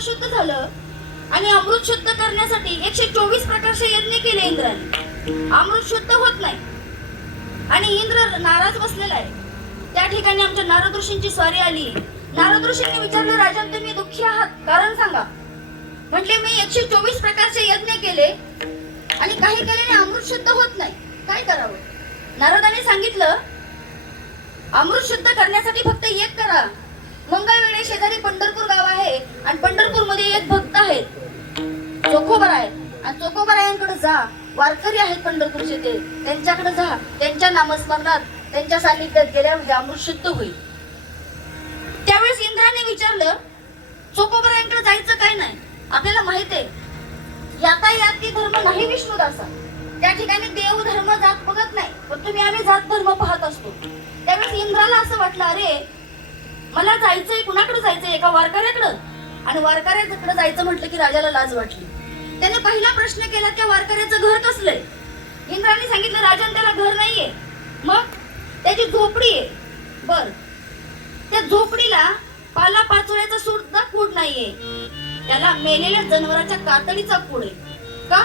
अशुद्ध झालं आणि अमृत शुद्ध करण्यासाठी 124 प्रकारचे यज्ञ केले इंद्राने. अमृत शुद्ध होत नाही आणि इंद्र नाराज बसलेला आहे. त्या ठिकाणी आमच्या नारद ऋषींची स्वारी आली. नारद ऋषींनी विचारलं, राजन तुम्ही दुःखी आहात, कारण सांगा. म्हटले मी 124 प्रकारचे यज्ञ केले आणि काही केल्याने अमृत शुद्ध होत नाही, काय करावं? नारदाने सांगितलं, अमृत शुद्ध करण्यासाठी फक्त एक करा. मंगळवेढे शेजारी पंढरपूर गाव आहे आणि पंढरपूर मध्ये एक भक्त आहेत, चोखोबराय, आणि चोखोबरायांकडे जा. वारकरी आहेत पंढरपूरचे, ते त्यांच्याकडे जा. त्यांच्या नामस्मरणात, त्यांच्या सानिध्यात गेल्यावर अमृत शुद्ध होईल. त्यावेळेस इंद्राने विचारलं, चोखोबरायांकडे जायचं काय नाही, आपल्याला माहित आहे यातायाती धर्म नाही विष्णुदासा. त्या ठिकाणी देव धर्म जात बघत नाही, पण तुम्ही आम्ही जात धर्म पाहत असतो. त्यावेळेस इंद्राला असं वाटलं, अरे मला जायचंय, कुणाकडे जायचंय? एका वारकऱ्याकडे. आणि वारकऱ्याकडे जायचं म्हटलं की राजाला लाज वाटली. त्याने पहिला प्रश्न केला, त्या वारकऱ्याचं घर कसलंय? इंद्राने सांगितलं, राजन त्याला घर नाहीये, मग त्याची झोपडी आहे. बर, त्या झोपडीला पाला पाचोळ्याचा सुद्धा कूड नाहीये, त्याला मेलेल्या जनावराच्या कातडीचा कूड आहे. का?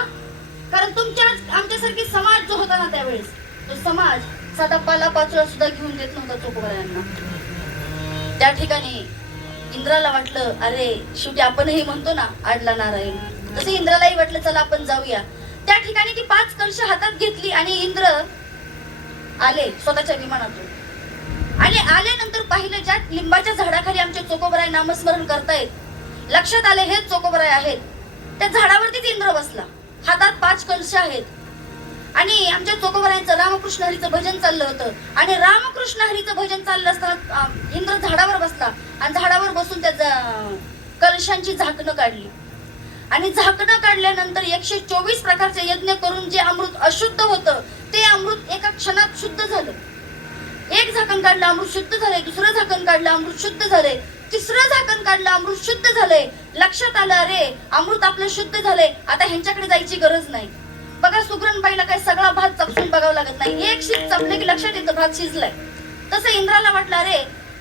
कारण तुमच्या आमच्यासारखी समाज जो होता ना त्यावेळेस, तो समाज साधा पाला पाचोळा सुद्धा घेऊन देत नव्हता चोखोबरायांना. त्या ठिकाणी इंद्राला वाटलं, अरे शेवटी आपणही म्हणतो ना आडला नारायण, तसं इंद्रालाही वाटलं चला आपण जाऊया. त्या ठिकाणी ती 5 कलश हातात घेतली आणि इंद्र आले स्वतःच्या विमानातून. आणि आल्यानंतर पाहिलं, ज्या लिंबाच्या झाडाखाली आमचे चोखोबराय नामस्मरण करतायत, लक्षात आले हेच चोखोबराय आहेत. त्या झाडावरतीच इंद्र बसला, हातात 5 कलश आहेत. आणि आमच्या चोखोबरायांचं रामकृष्ण हरीचं भजन चाललं होतं. आणि रामकृष्ण हरीचं भजन चाललं असताना इंद्र झाडावर बसला आणि झाडावर बसून त्या कलशांची झाकणं काढली. आणि झाकणं काढल्यानंतर 124 प्रकारचे यज्ञ करून जे अमृत अशुद्ध होतं ते अमृत एका क्षणात शुद्ध झालं. एक झाकण काढलं, अमृत शुद्ध झालंय. दुसरं झाकण काढलं, अमृत शुद्ध झालंय. तिसरं झाकण काढलं, अमृत शुद्ध झालंय. लक्षात आलं, अरे अमृत आपलं शुद्ध झालंय, आता ह्यांच्याकडे जायची गरज नाही. बघा, सुगरणबाईला काय सगळा भात चपसून बघावं लागत नाही, एक शीत चपले की लक्षात येतं भात शिजलाय. तसं इंद्राला वाटलं, अरे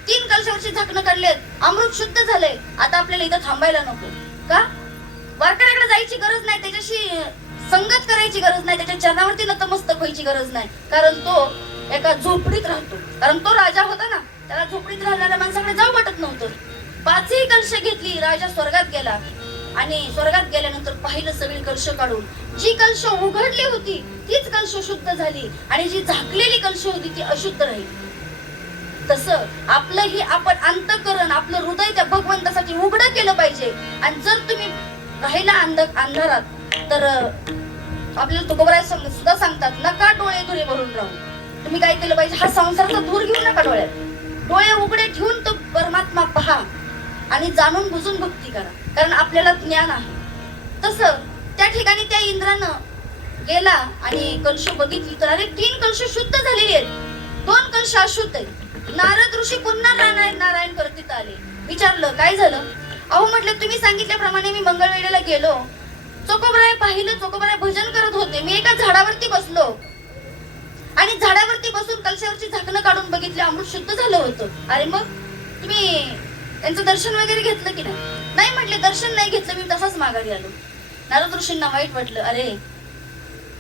3 कलशावरची झाकणं काढलेत, अमृत शुद्ध झालंय, आता आपल्याला इथं थांबायला नको. का? वारकऱ्याकडे जायची गरज नाही, त्याच्याशी संगत करायची गरज नाही, त्याच्या चरणावरती नतमस्तक व्हायची गरज नाही, कारण तो एका झोपडीत राहतो. कारण तो राजा होता ना, त्याला झोपडीत राहणाऱ्या माणसाकडे जाऊ वाटत नव्हतं. 5ही कलश घेतली, राजा स्वर्गात गेला. आणि स्वर्गात गेल्यानंतर पाहिलं सगळी कलश काढून, जी कलश उघडली होती तीच कलश शुद्ध झाली आणि जी झाकलेली कलश होती ती अशुद्ध राहिली. तसं आपलंही आपण अंतःकरण, आपलं हृदय त्या भगवंतासाठी उघडं केलं पाहिजे. आणि जर तुम्ही राहिला अंधारात, तर आपल्याला तुकोबराय सुद्धा सांगतात, नका डोळे धुरे भरून राहू. तुम्ही काय केलं पाहिजे, हा संसाराचा धूर घेऊ नका डोळ्यात, डोळे उघडे ठेवून तो परमात्मा पहा आणि जाणून बुजून भक्ती करा, कारण आपल्याला ज्ञान आहे. तसं त्या ठिकाणी त्या इंद्रानं गेला आणि कलश बघितली, तर अरे 3 कलश शुद्ध झालेली आहेत, 2 कलश अशुद्ध आहेत. नारद ऋषी पुन्हा नारायण करत तिथं आले. विचारलं, काय झालं? अहो म्हटलं, तुम्ही सांगितल्याप्रमाणे मी मंगळवेढेला गेलो, चोखोबराय पाहिलं, चोखोबराय भजन करत होते, मी एका झाडावरती बसलो आणि झाडावरती बसून कलशावरची झाकणं काढून बघितली, अमृत शुद्ध झालं होतं. अरे मग तुम्ही त्यांचं दर्शन वगैरे घेतलं की नाही? नाही म्हटले, दर्शन नाही घेतलं, मी तसाच माघारी आलो. नारद ऋषींना वाईट वाटलं, अरे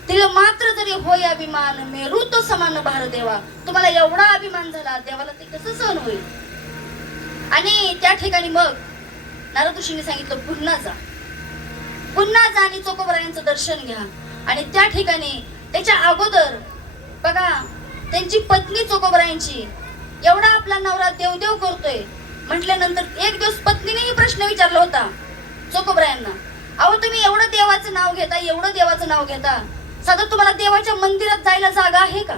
तिला मात्र जरी होय अभिमान, मेरू तो समान भार देवा, तुम्हाला एवढा अभिमान झाला, देवाला ते कसं सहन होईल? आणि त्या ठिकाणी मग नारद ऋषींनी सांगितलं, पुन्हा जा आणि चोखोबरायांचं दर्शन घ्या. आणि त्या ठिकाणी त्याच्या अगोदर बघा, त्यांची पत्नी चोखोबरायांची, एवढा आपला नवरा देवदेव करतोय म्हटल्यानंतर एक दिवस पत्नीनेही प्रश्न विचारला होता चोखोबरायांना, अहो तुम्ही एवढं देवाचं नाव घेता, एवढं देवाचं नाव घेता, साधं तुम्हाला देवाच्या मंदिरात जायला जागा आहे का?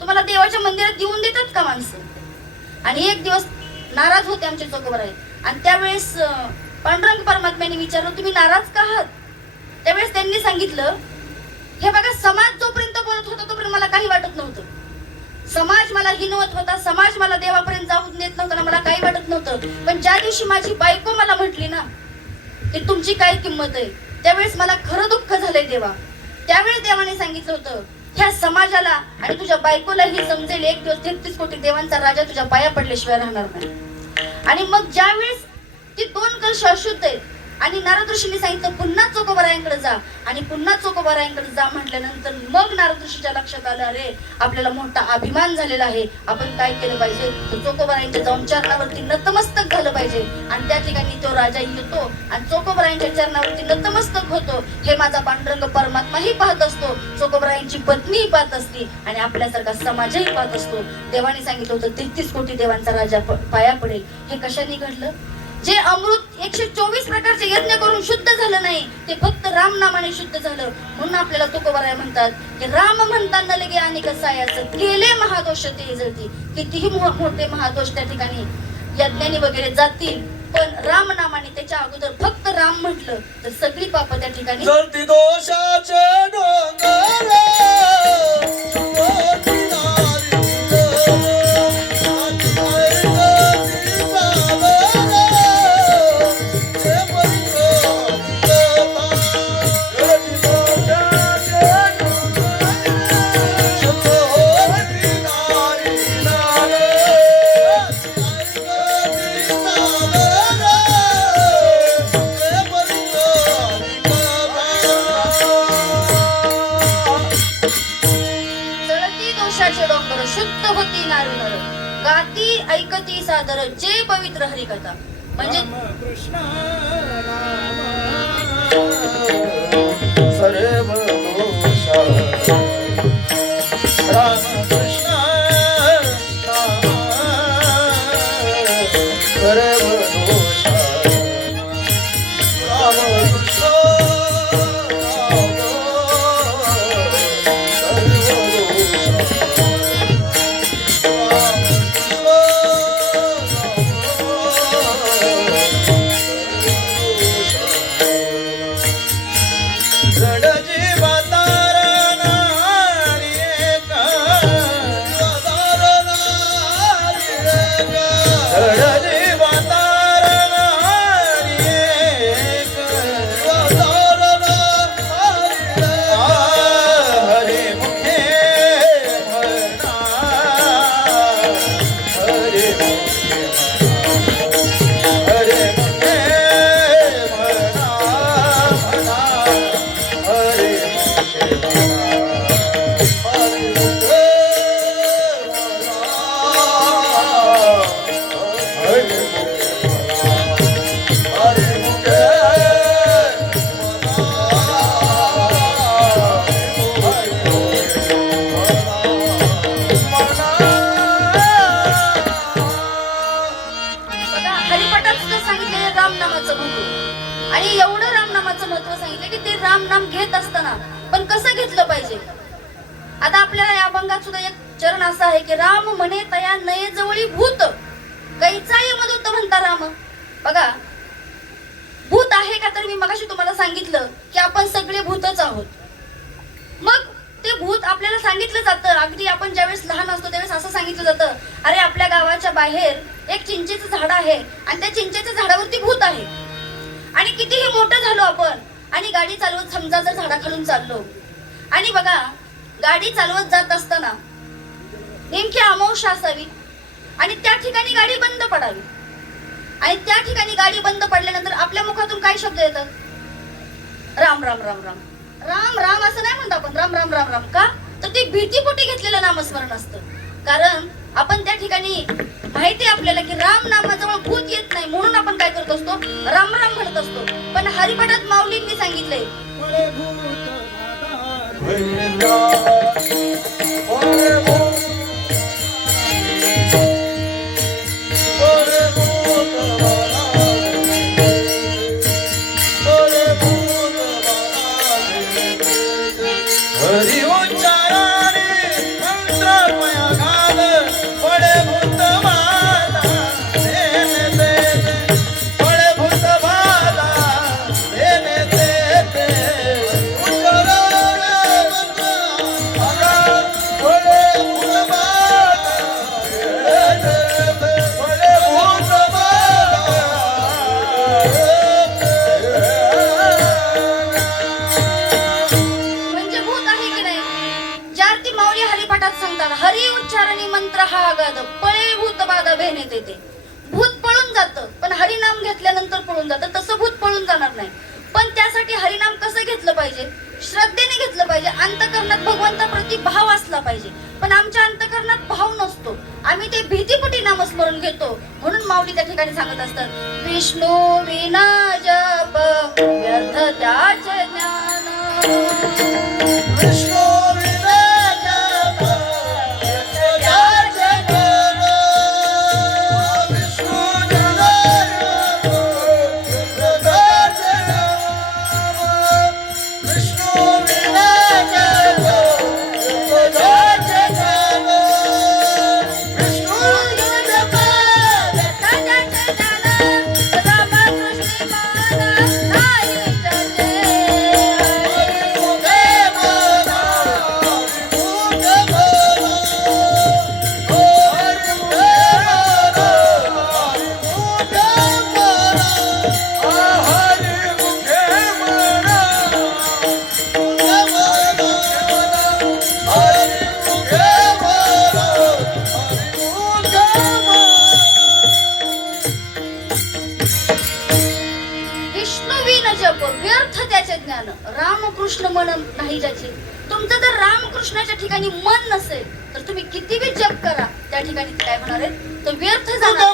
तुम्हाला देवाच्या मंदिरात येऊन देतात का माणसं? आणि एक दिवस नाराज होते आमचे चोखोबराय. आणि त्यावेळेस पांडुरंग परमात्म्याने विचारलं, तुम्ही नाराज का आहात? त्यावेळेस त्यांनी सांगितलं, हे बघा, समाज जोपर्यंत बोलत होता तोपर्यंत मला काही वाटत नव्हतं. समाज मला हिनवत होता, समाज मला देवापर्यंत जाऊ देत नव्हता ना, मला काही वाटत नव्हतं. पण ज्या दिवशी माझी बायको मला म्हटली ना की तुमची काय किंमत आहे, त्यावेळेस मला खरं दुःख झालंय देवा. त्यावेळेस देवाने सांगितलं होतं, ह्या समाजाला आणि तुझ्या बायकोला ही समजेल, एक दिवस 33 कोटी देवांचा राजा तुझ्या पाया पडल्याशिवाय राहणार नाही. आणि मग ज्यावेळेस ती 2 कलश अशुद्ध आहेत आणि नारद ऋषींनी सांगितलं पुन्हा चोखोबारायांकडे जा. आणि पुन्हा चोखोबारायांकडे जा म्हटल्यानंतर मग नारद ऋषीच्या लक्षात आलं, अरे आपल्याला मोठा अभिमान झालेला आहे, आपण काय केलं पाहिजे, तर चोखोबारायांच्या जाऊन चरणावरती नतमस्तक झालं पाहिजे. आणि त्या ठिकाणी तो राजा येतो आणि चोखोबारायांच्या चरणावरती नतमस्तक होतो. हे माझा पांडुरंग परमात्माही पाहत असतो, चोखोबारायांची पत्नीही पाहत असते आणि आपल्यासारखा समाजही पाहत असतो. देवाने सांगितलं होतं 33 कोटी देवांचा राजा पाया पडेल. हे कशाने घडलं? जे अमृत 124 प्रकारचे यज्ञ करून शुद्ध झालं नाही, ते फक्त राम नामाने शुद्ध झालं. म्हणून आपल्याला तुकोबाराय म्हणतात की राम म्हणताना लगे आणि कसायाचं केले महादोष ते जळती. कितीही मोठे महादोष त्या ठिकाणी यज्ञाने वगैरे जातील, पण राम नामाने त्याच्या अगोदर फक्त राम म्हटलं तर सगळी पाप त्या ठिकाणी जळती दोषाचे डोंगर शुद्ध होती नारुनर गाती ऐकती सादर जे पवित्र हरिकथा. म्हणजे कृष्ण सर्व दोष राम कृष्ण सर्व दोष राम कृष्ण आणि एवढं रामनामाचं महत्व सांगितलं की ते रामनाम घेत असताना पण कसं घेतलं पाहिजे. आता आपल्याला या अभंगात सुद्धा एक चरण असं आहे की राम म्हणे तया नये जवळी भूत कैचा यमदूत म्हणता राम. बघा भूत आहे का, तर मी मगाशी तुम्हाला सांगितलं की आपण सगळे भूतच आहोत. मग ते भूत आपल्याला सांगितलं जातं, अगदी आपण ज्यावेळेस लहान असतो त्यावेळेस असं सांगितलं जातं, अरे आपल्या गावाच्या बाहेर एक चिंचेचं झाड आहे आणि त्या चिंचेच्या झाडावरती भूत आहे. आणि कितीही मोठं झालो आपण आणि गाडी चालवत समजा जर झाडाखालून चाललो आणि बघा गाडी चालवत जात असताना नेमकी अमावस्या असावी आणि त्या ठिकाणी गाडी बंद पडावी आणि त्या ठिकाणी गाडी बंद पडल्यानंतर आपल्या मुखातून काय शब्द येतात? राम राम राम राम राम राम असं नाही म्हणतो आपण, राम राम राम राम. का तर ते भीतीपोटी घेतलेलं नामस्मरण असतं. कारण आपण त्या ठिकाणी माहिती आपल्याला की राम नामाजवळ भूत येत नाही म्हणून आपण काय करत असतो, राम राम म्हणत असतो. पण हरिपाठात माऊलींनी सांगितलंय हरी उच्चारणी मंत्र हा आगाद पळे भूत बाधा भेनेत येते. भूत पळून जातं पण हरिनाम घेतल्यानंतर पळून जातं, तसं भूत कळून जाणार नाही. पण त्यासाठी हरिनाम कसं घेतलं पाहिजे? श्रद्धेने घेतलं पाहिजे. अंतकरणात भगवंताप्रती भाव असला पाहिजे. पण आमच्या अंतकरणात भाव नसतो. आम्ही ते भीतीपोटी नामस्मरण घेतो. म्हणून माऊली त्या ठिकाणी सांगत असतात, विष्णू विना जप व्यर्थ त्याचे ज्ञान. विष्णू विना जप व्यर्थ त्याचे ज्ञान. विष्णू विना जप व्यर्थ त्याचे ज्ञान. विष्णू विना जप व्यर्थ त्याचे ज्ञान. विष्णू विना जप व्यर्थ त्याचे ज्ञान. रामकृष्ण मान नाही चले. विष्णू विन जप व्यर्थ त्याचे ज्ञान. रामकृष्ण मन नाही ज्याचे. तुमचं जर रामकृष्णाच्या ठिकाणी मन नसेल तर तुम्ही किती बी जप करा, त्या ठिकाणी काय होणार आहे? तो व्यर्थ जाणार.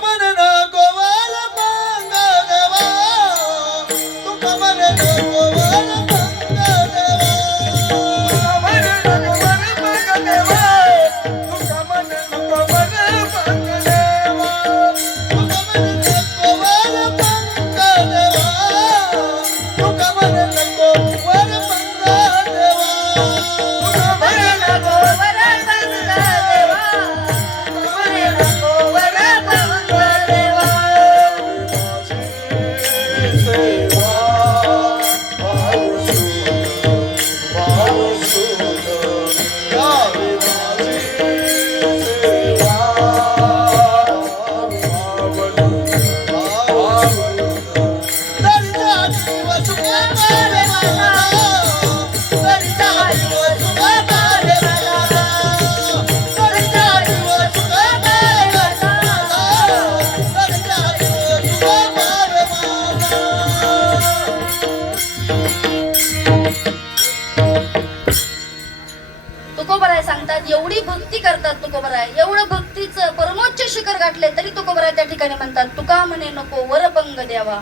तुकोबराय सांगतात, एवढी भक्ती करतात तुकोबराय, एवढं भक्तीचं परमोच्च शिखर गाठले तरी तुकोबराय त्या ठिकाणी म्हणतात, तुका म्हणे नको वरपंग द्यावा,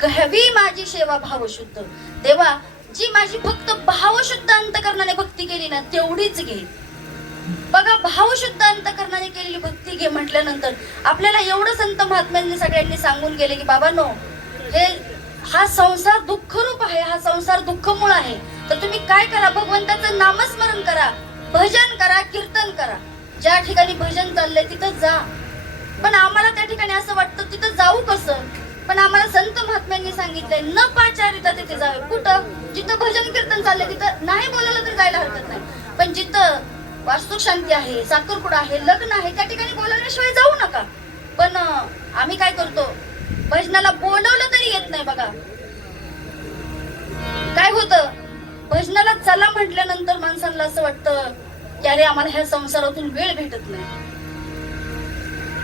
घ्यावी माझी सेवा भावशुद्ध. देवा, जी माझी फक्त भावशुद्ध अंतकरणाने भक्ती केली ना तेवढीच घे. बघा, भावशुद्ध अंतकरणाने केलेली भक्ती घे म्हटल्यानंतर आपल्याला एवढं संत महात्म्यांनी सगळ्यांनी सांगून गेले की बाबांनो, हा संसार दुःखरूप आहे, हा संसार दुःखमूळ आहे. तर तुम्ही काय करा, भगवंताचं नामस्मरण करा, भजन करा, कीर्तन करा. ज्या ठिकाणी भजन चाललंय तिथं जा. पण आम्हाला त्या ठिकाणी असं वाटतं तिथं जाऊ कसं? पण आम्हाला संत महात्म्यांनी सांगितलंय न पाचारिता तिथे जावे. कुठं? जिथं भजन कीर्तन चाललंय तिथं नाही बोलायला तर जायला हरकत नाही. पण जिथं वास्तू शांती आहे, साखरपुडा आहे, लग्न आहे, त्या ठिकाणी बोलवल्याशिवाय जाऊ नका. पण आम्ही काय करतो, भजनाला बोलवलं तरी येत नाही. बघा काय होतं, भजनाला चला म्हटल्यानंतर माणसांना असं वाटतं की अरे आम्हाला ह्या संसारातून वेळ भेटत नाही.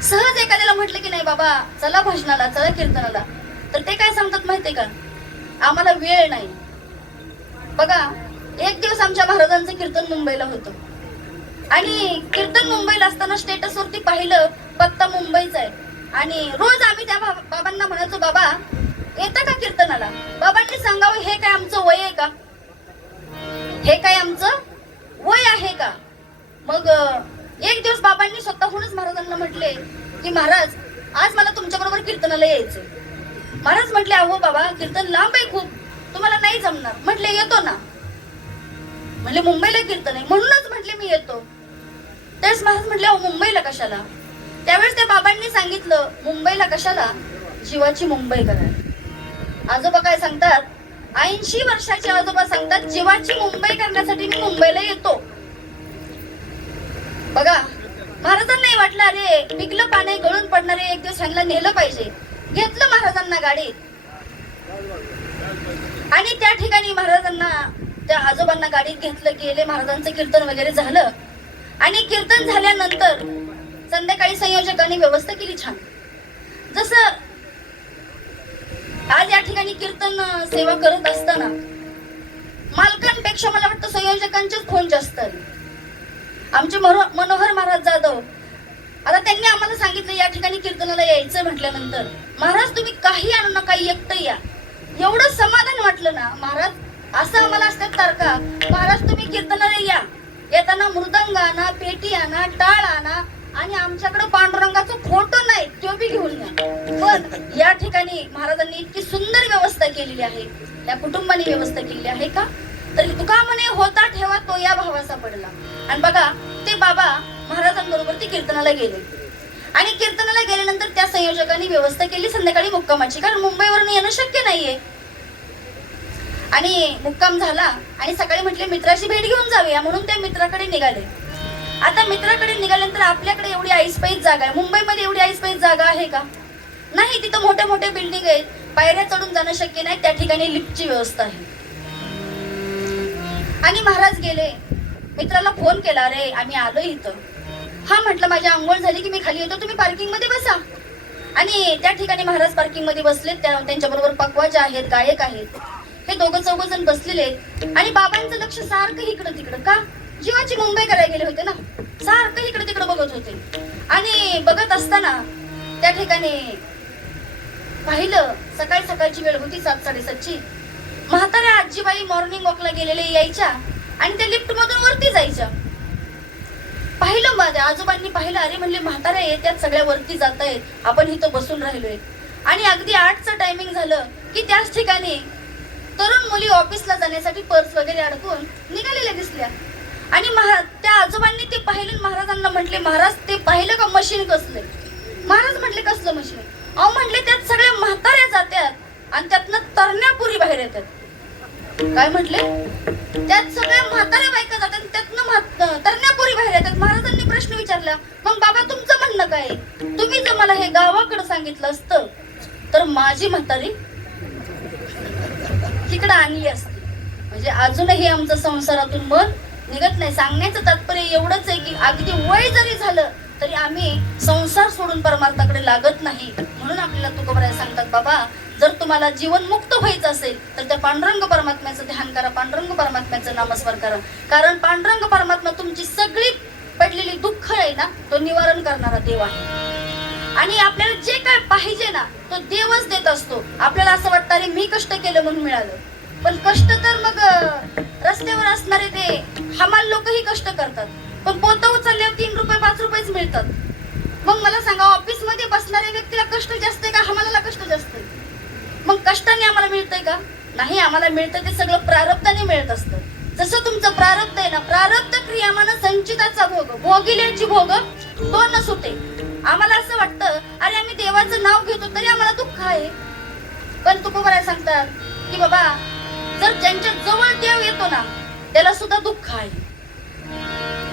सहज एखाद्याला म्हटलं की नाही बाबा चला भजनाला, चला कीर्तनाला, तर ते काय सांगतात माहितीये का, आम्हाला वेळ नाही. बघा, एक दिवस आमच्या महाराजांचं कीर्तन मुंबईला होतं आणि कीर्तन मुंबईला असताना स्टेटस वरती पाहिलं पत्ता मुंबईचा आहे. आणि रोज आम्ही त्या बाबांना म्हणायचो, बाबा येता का कीर्तनाला? बाबांनी सांगावं, हे काय आमचं वय आहे का? हे काय आमचं वय आहे का? मग एक दिवस बाबांनी स्वतःहूनच महाराजांना म्हटले की महाराज, आज मला तुमच्या बरोबर कीर्तनाला यायचंय. महाराज म्हटले, अहो बाबा कीर्तन लांब आहे खूप, तुम्हाला नाही जमणार. म्हटले येतो ना. म्हणले मुंबईला कीर्तन आहे. म्हणूनच म्हटले मी येतो. त्यावेळेस महाराज म्हटले, अहो मुंबईला कशाला? त्यावेळेस त्या बाबांनी सांगितलं, मुंबईला कशाला, जीवाची मुंबई करा. आजोबा काय सांगतात, 80 वर्षाचे आजोबा सांगतात, जीवाची मुंबई करण्यासाठी मी मुंबईला येतो. बघा, महाराजांनाही वाटलं अरे पिकलं पाणी गळून पडणारे, एक दिवस ह्यांना नेलं पाहिजे. घेतलं महाराजांना गाडीत आणि त्या ठिकाणी महाराजांना, त्या आजोबांना गाडीत घेतलं, गेले, महाराजांचं कीर्तन वगैरे झालं. आणि कीर्तन झाल्यानंतर संध्याकाळी संयोजकांनी व्यवस्था केली छान. जसं आज या ठिकाणी कीर्तन सेवा करत असताना मालकांपेक्षा मला वाटतं संयोजकांचेच फोन जास्त आले. आमचे मनोहर महाराज जाधव, आता त्यांनी आम्हाला सांगितलं या ठिकाणी कीर्तनाला यायचं म्हटल्यानंतर, महाराज तुम्ही काही आणू नका, एकटं या. एवढं समाधान वाटलं ना. महाराज असं आम्हाला असतात तारका, महाराज तुम्ही कीर्तनाला या, येताना मृदंग आणा, पेटी आणा, टाळ आणा, आणि आमच्याकडे पांडुरंगाचा फोटो नाही तो बी घेऊन या. पण या ठिकाणी महाराजांनी इतकी सुंदर व्यवस्था केलेली आहे, त्या कुटुंबाने व्यवस्था केलेली आहे का, तर तुका म्हणे होता ठेवा तो या भावाचा पडला. आणि बघा ते बाबा महाराजांबरोबर ते कीर्तनाला गेले, आणि कीर्तनाला गेल्यानंतर त्या संयोजकांनी व्यवस्था केली संध्याकाळी मुक्कामाची, कारण मुंबईवरून येणं शक्य नाहीये. आणि मुक्काम झाला आणि सकाळी म्हटले मित्राची भेट घेऊन जाऊया, म्हणून त्या मित्राकडे निघाले. आता मित्राकडे निघाल्यानंतर आपल्याकडे एवढी ऐसपैस जागा आहे, मुंबईमध्ये एवढी ऐसपैस जागा आहे का? नाही. तिथं मोठ्या मोठ्या बिल्डिंग आहेत, पायऱ्या चढून जाणं शक्य नाही, त्या ठिकाणी लिफ्टची व्यवस्था आहे. आणि महाराज गेले, मित्राला फोन केला, अरे आम्ही आलो इथं. हा म्हटलं माझी आंघोळ झाली की मी खाली येतो, तुम्ही पार्किंग मध्ये बसा. आणि त्या ठिकाणी महाराज पार्किंग मध्ये बसले, त्यांच्या बरोबर पकवाज आहेत, गायक आहेत, हे दोघं चौघ जण बसलेले आहेत. आणि बाबांचं लक्ष सारखं इकडं तिकडं, का जीवाची मुंबई करायला गेले होते ना, सारखं इकडे तिकडे बघत होते. आणि बघत असताना त्या ठिकाणी पाहिलं, सकाळी सकाळची वेळ होती, 7-7:30ची. म्हाताऱ्या आजीबाई मॉर्निंग वॉकला गेलेले यायच्या आणि त्या लिफ्ट मधून वरती जायच्या. पाहिलं माझ्या आजोबांनी पाहिलं, अरे म्हणले म्हाताऱ्या येत्यात, सगळ्या वरती जात आहेत, आपण इथं बसून राहिलोय. आणि अगदी 8चं टायमिंग झालं की त्याच ठिकाणी तरुण मुली ऑफिसला जाण्यासाठी पर्स वगैरे अडकून निघालेल्या दिसल्या. आणि त्या आजोबांनी ते पाहिलं, महाराजांना म्हटले, महाराज ते पाहिलं का मशीन कसले? महाराज म्हटले कसलं मशीन? अहो म्हटले त्यात सगळ्या म्हाताऱ्या जात्यात आणि त्यातनं तरण्या पुरी बाहेर येतात. काय म्हटले? त्यात सगळ्या म्हाताऱ्या बायका जातात, त्यातनं तरण्या पुरी बाहेर येतात. महाराजांनी प्रश्न विचारला, मग बाबा तुमचं म्हणणं काय? तुम्ही जर मला हे गावाकडे सांगितलं असतं तर माझी म्हातारी तिकडे आणली असती. म्हणजे अजूनही आमचं संसारातून मन निघत नाही. सांगण्याचं तात्पर्य एवढंच आहे की अगदी वय जरी झालं तरी आम्ही संसार सोडून परमार्थाकडे लागत नाही. म्हणून आपल्याला तुकोबराय सांगतात, बाबा जर तुम्हाला जीवन मुक्त व्हायचं असेल तर त्या पांडुरंग परमात्म्याचं ध्यान करा, पांडुरंग परमात्म्याचं नामस्मर करा. कारण पांडुरंग परमात्मा तुमची सगळी पडलेली दुःख आहे ना, तो निवारण करणारा देव आहे. आणि आपल्याला जे काय पाहिजे ना तो देवच देत असतो. आपल्याला असं वाटतं अरे मी कष्ट केलं म्हणून मिळालं, पण कष्ट तर मग रस्त्यावर असणारे ते हमाल लोकही कष्ट करतात, पण पोतं उचलल्यावर 3 रुपये 5 रुपयेच मिळतात. मग मला सांगा, ऑफिस मध्ये बसणाऱ्या व्यक्तीला कष्ट जास्त आहे का हमालाला कष्ट जास्त आहे? मग कष्टाने आम्हाला मिळतंय का? नाही, आम्हाला मिळतं ते सगळं प्रारब्धाने मिळत असतं. जसं तुमचं प्रारब्ध आहे ना, प्रारब्ध क्रियामान संचिताचा भोग, भोगिल्याची भोग तो न सुटे. आम्हाला असं वाटतं अरे आम्ही देवाचं नाव घेतो तरी आम्हाला दुःख आहे, पण तुकोबराय सांगतात की बाबा जर ज्यांच्या जवळ देव येतो ना त्याला सुद्धा दुःख आहे.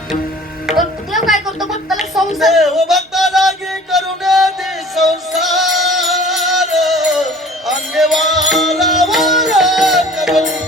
देव काय करतो? भक्ताला संसार, देव भक्ताला गे करुणे दे संसार, अंगेवाला वाला करुणे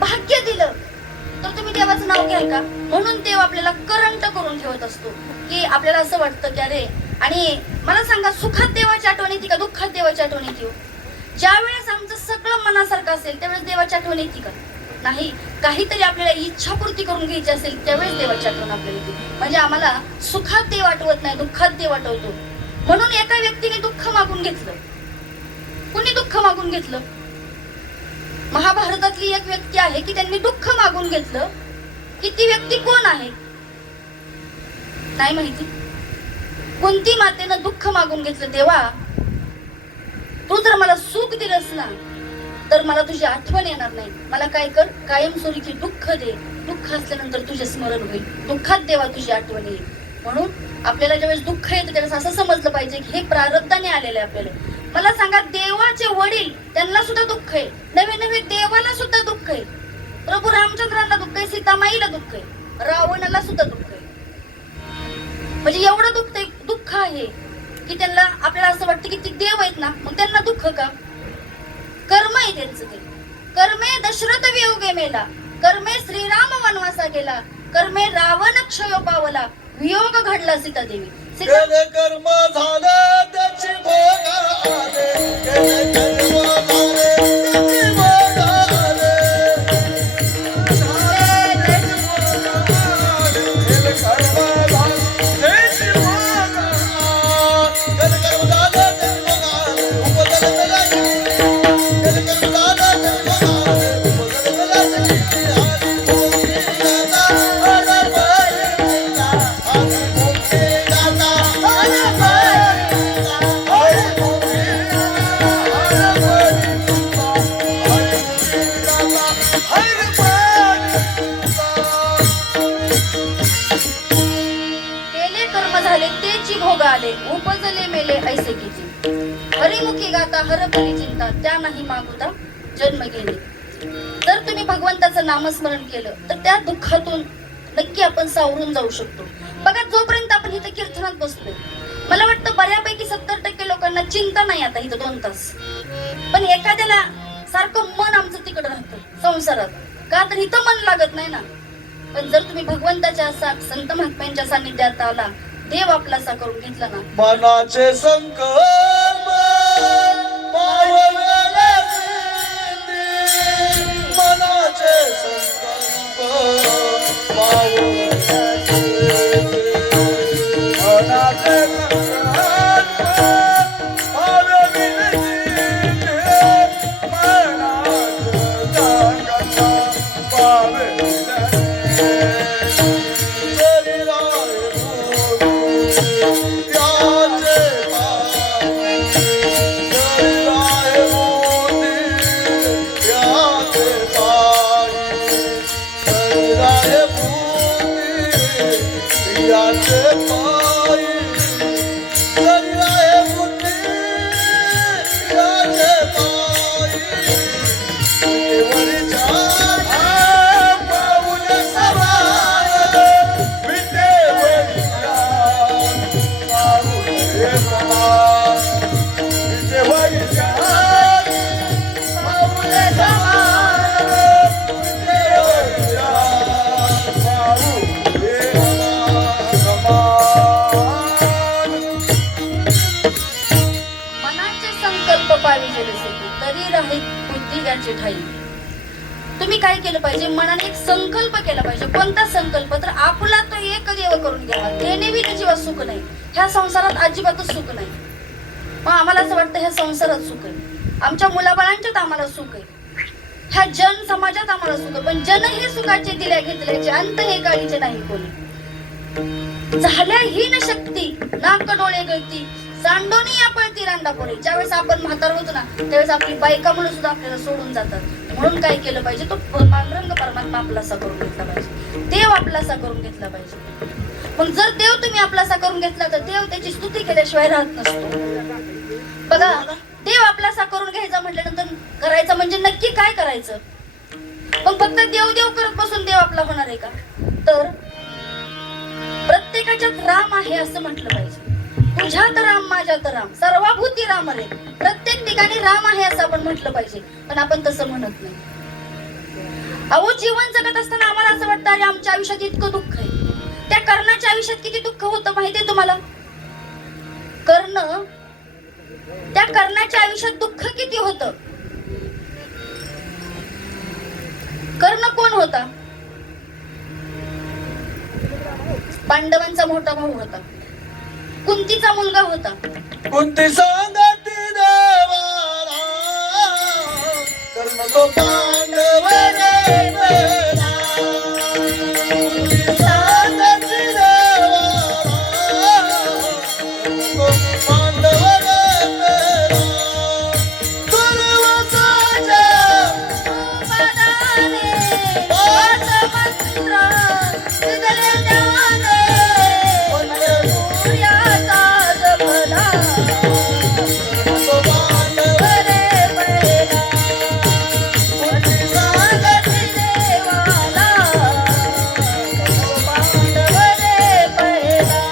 भाग्य दिलं तर तुम्ही देवाचं नाव घ्याल का? म्हणून देव आपल्याला करंट करून ठेवत असतो की आपल्याला असं वाटतं की अरे, आणि मला सांगा सुखात देवाची आठवण येते का दुःखात देवाची आठवण येते? ज्या वेळेस आमचं सगळं मनासारखं असेल त्यावेळेस देवाची आठवण येते का? नाही. काहीतरी आपल्याला इच्छापूर्ती करून घ्यायची असेल त्यावेळेस देवाची आठवण आपल्याला येते. म्हणजे आम्हाला सुखात देव आठवत नाही, दुःखात देव आठवतो. म्हणून एका व्यक्तीने दुःख मागून घेतलं. कुणी दुःख मागून घेतलं? महाभारतातली एक व्यक्ती आहे की त्यांनी दुःख मागून घेतलं, की ती व्यक्ती कोण आहे नाही माहिती. कुंती मातेनं दुःख मागून घेतलं, देवा तू जर मला सुख दिलंस ना तर मला तुझी आठवण येणार नाही. मला काय कर, कायमस्वरूपी दुःख दे. दुःख असल्यानंतर तुझे स्मरण होईल. दुःखात देवा तुझी आठवण येईल. म्हणून आपल्याला ज्यावेळेस दुःख येतं त्यावेळेस असं समजलं पाहिजे की हे प्रारब्धाने आलेलं आहे आपल्याला. मला सांगा, देवाचे वडील त्यांना सुद्धा दुःख आहे, नवे नवे देवाला सुद्धा दुःख आहे. प्रभू रामचंद्रांना दुःख आहे, सीतामाईला दुःख आहे, रावणाला सुद्धा दुःख आहे. म्हणजे एवढं दुःख आहे की त्यांना आपल्याला असं वाटतं की ते देव आहेत ना, मग त्यांना दुःख का? कर्म आहे त्यांचं ते. कर्मे दशरथ वियोगे मेला, कर्मे श्रीराम वनवासा गेला, कर्मे रावण क्षयो पावला, वियोग घडला सीता देवी. केले कर्म झाले त्याची भोग आले, केले कर्म झाले त्याची भोग आले. केले कर्म झाले त्याची भोग आले, केले कर्म झाले त्याची भोग आले. उपजले मेल्याची केले कर्म झाले त्याची भोग आले, उपजले मेल्याची आधी भोगी जाता अरे बहिणीला, आधी भोगी जाता अरे बहिणीला, अरे भोगी अरे बहिणीला, अरे भोगी जाता अरे बहिणीला. केले कर्म झाले तेची भोग आले, उपजले मेले ऐसे किती. हरिमुखी गाता हरपली चिंता, त्या नाही मागुता जन्म गेले. जर तुम्ही भगवंताचं नामस्मरण केलं तर त्या दुःखातून नक्की आपण सावरून जाऊ शकतो. बघा, जोपर्यंत आपण इथं कीर्तनात बसलोय, मला वाटतं बऱ्यापैकी 70% लोकांना चिंता नाही आता इथं 2 तास. पण एखाद्याला सारखं मन आमचं तिकडं राहतं संसारात, का तर इथं मन लागत नाही ना. पण जर तुम्ही भगवंताच्या संत महात्म्यांच्या सानिध्यात आला, देव आपलासा करून घेतला ना, मनाचे संकल्प पावलेले सिद्धी, मनाचे संकल्प पावलेले सिद्धी, मनाचे संकल्प पावलेले सिद्धी, मनाचे संकल्प पावलेले सिद्धी. जरी राय मनाचे संकल्प पाविजे जसे की, तरी राहील बुद्धी याची ठाई. तुम्ही काय केलं पाहिजे, मनाने एक संकल्प केला पाहिजे. कोणता संकल्प? तर आपला तो एक देव करून घ्यावा. त्याने बी त्याची सुख नाही, ह्या संसारात अजिबातच सुख नाही. मग आम्हाला असं वाटतं ह्या संसारात सुख आहे, आमच्या मुलाबाळांच्यात आम्हाला सुख आहे, ह्या जन समाजात आम्हाला सुख आहे. पण जन हे सुखाचे दिल्या घेतल्याचे अंत हे गाडीचे नाही कोणी. झाल्या ही न शक्ती नाक डोळे गळती, सांडोनी आपण तिरांडा पोरे. ज्यावेळेस आपण म्हातार होतो ना, त्यावेळेस आपली बायका मुलं सुद्धा आपल्याला सोडून जातात. म्हणून काय केलं पाहिजे, तो पांडुरंग परमात्मा आपलासा करून घेतला पाहिजे, देव आपलासा करून घेतला पाहिजे. मग जर देव तुम्ही आपलासा करून घेतला तर देव त्याची स्तुती केल्याशिवाय राहत नसतो. बघा, देव आपलासा करून घ्यायचा म्हटल्यानंतर करायचं म्हणजे नक्की काय करायचं. पण फक्त देव देव करत बसून देव आपला होणार आहे का? तर प्रत्येकाच्यात राम आहे असं म्हटलं पाहिजे. तुझ्यात राम, माझ्यात राम, सर्वभूती राम रे. प्रत्येक ठिकाणी राम आहे असं आपण म्हटलं पाहिजे. पण आपण तसं म्हणत नाही. अहो, जीवन जगत असताना आम्हाला असं वाटतं अरे आमच्या आयुष्यात इतकं दुःख आहे. त्या कर्णाच्या आयुष्यात किती दुःख होतं माहितीये तुम्हाला? त्या कर्णाच्या आयुष्यात दुःख किती होतं. कर्ण कोण होता? पांडवांचा मोठा भाऊ होता, कुंतीचा मुलगा होता. कुंती सांगती देवाला तो पांडव रे पहिला. सांगती देवाला तो पांडव रे पहिला. दुर्वासाच्या पदाने पाचमंत्र दिले त्याने सूर्याचा जपला तो पांडव रे पहिला. सांगती देवाला पांडव रे पहिला.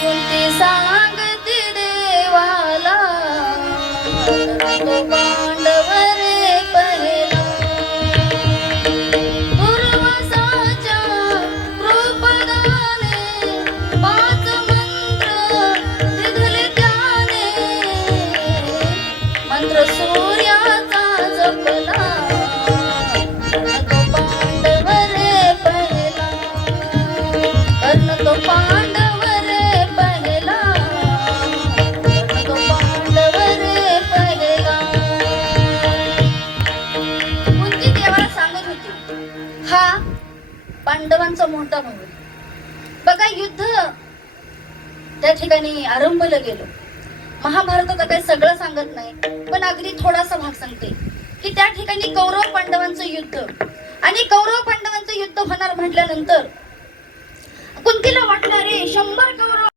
कोणती सांगती देवाला तो पांडव रे पहिला. दुर्वासाच्या कृपदाने पाच मंत्र दिधले त्याने मंत्र सूर्याचा जपला तो पांडव रे पहिला. कर्ण तो पांडव रे पहिला. कर्ण तो पांडव रे पहिला. कुंती देवाला सांगत होती हा पांडवांचा मोठा भाऊ आहे. बघा युद्ध त्या ठिकाणी आरंभलं गेलं. महाभारतात काही सगळं सांगत नाही पण अगदी थोडासा भाग सांगते की त्या ठिकाणी कौरव पांडवांचं युद्ध आणि कौरव पांडवांचं युद्ध होणार म्हटल्यानंतर कुंतीला वाटलं रे 100 कौरव